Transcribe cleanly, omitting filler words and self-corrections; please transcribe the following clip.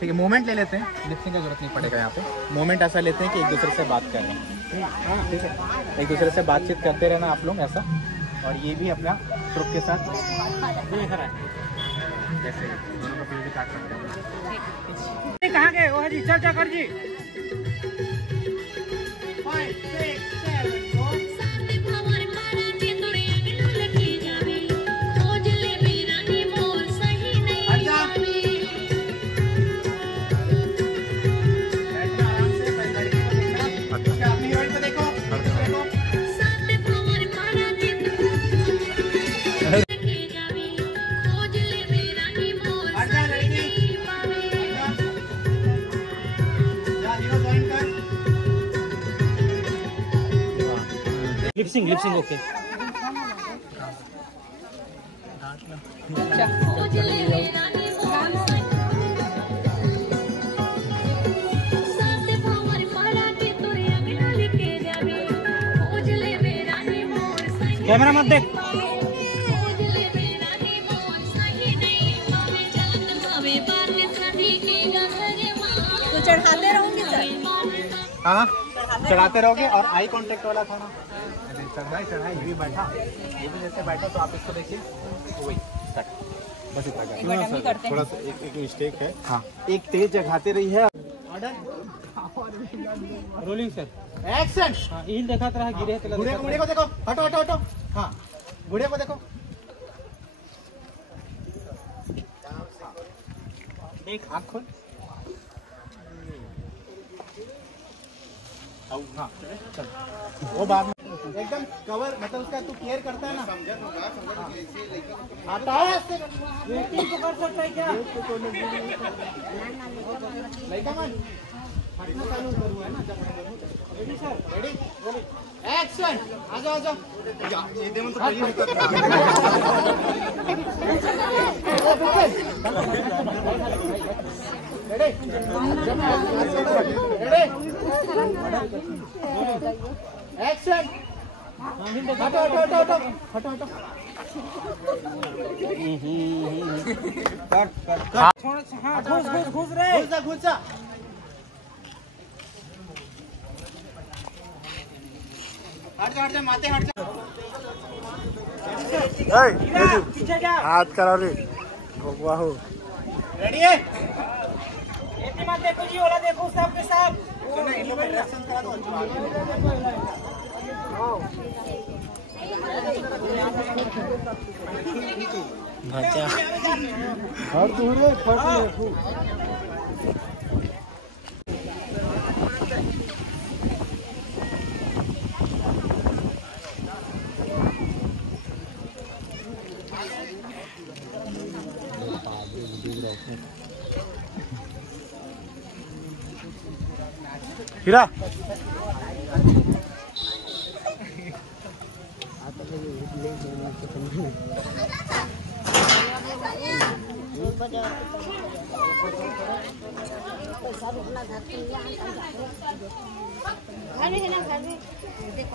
ठीक है, मोमेंट ले लेते हैं, लिपसिंग का जरूरत नहीं पड़ेगा यहाँ पे। मोमेंट ऐसा लेते हैं कि एक दूसरे से बात कर रहे हैं, ठीक है, एक दूसरे से बातचीत करते रहना आप लोग ऐसा। और ये भी अपना ग्रुप के साथ जैसे दोनों का भी काट सकते हैं। कहाँ गए वो जी? चल कर जी। 5, 6, 7 लिपसिंग ओके। कैमरा मत देख। तो चढ़ाते रहूंगी सर। हाँ चढ़ाते रहोगे। और आई कांटेक्ट वाला था ना, चढ़ाई ये भी बैठा, ये भी जैसे बैठा तो आप इसको देखिए वही बस इतना। थोड़ा सा एक मिस्टेक है। हाँ एक तेज जगाते रही है। Rolling sir, action. हाँ हील देखा रहा गिरे तो गुड़े को देखो, हटो हटो हटो। हाँ गुड़े को देखो, एक आँख खोल। हाँ चल, वो बाद में एकदम कवर, मतलब उसका तू केयर करता है ना। आता है ऐसे कर सकता है क्या? लड़का मन हटना चालू करूँ है ना जब। Ready sir, ready action. आ जाओ आ जाओ। ये देवन तो पहले निकल रेडी रेडी एक्शन। हटो हटो हटो हटो हटो हटो। कट। हाँ घुस रे। घुस जा। हट जा माते हट जा। पीछे जा। हाथ करा रे वाह। रेडी है? एक मत देखो जी, वाला देखो सबके सब। इन लोग रिएक्शन करा दो। अच्छा हर दूर फट हीरा। घर में है ना, घर में देखो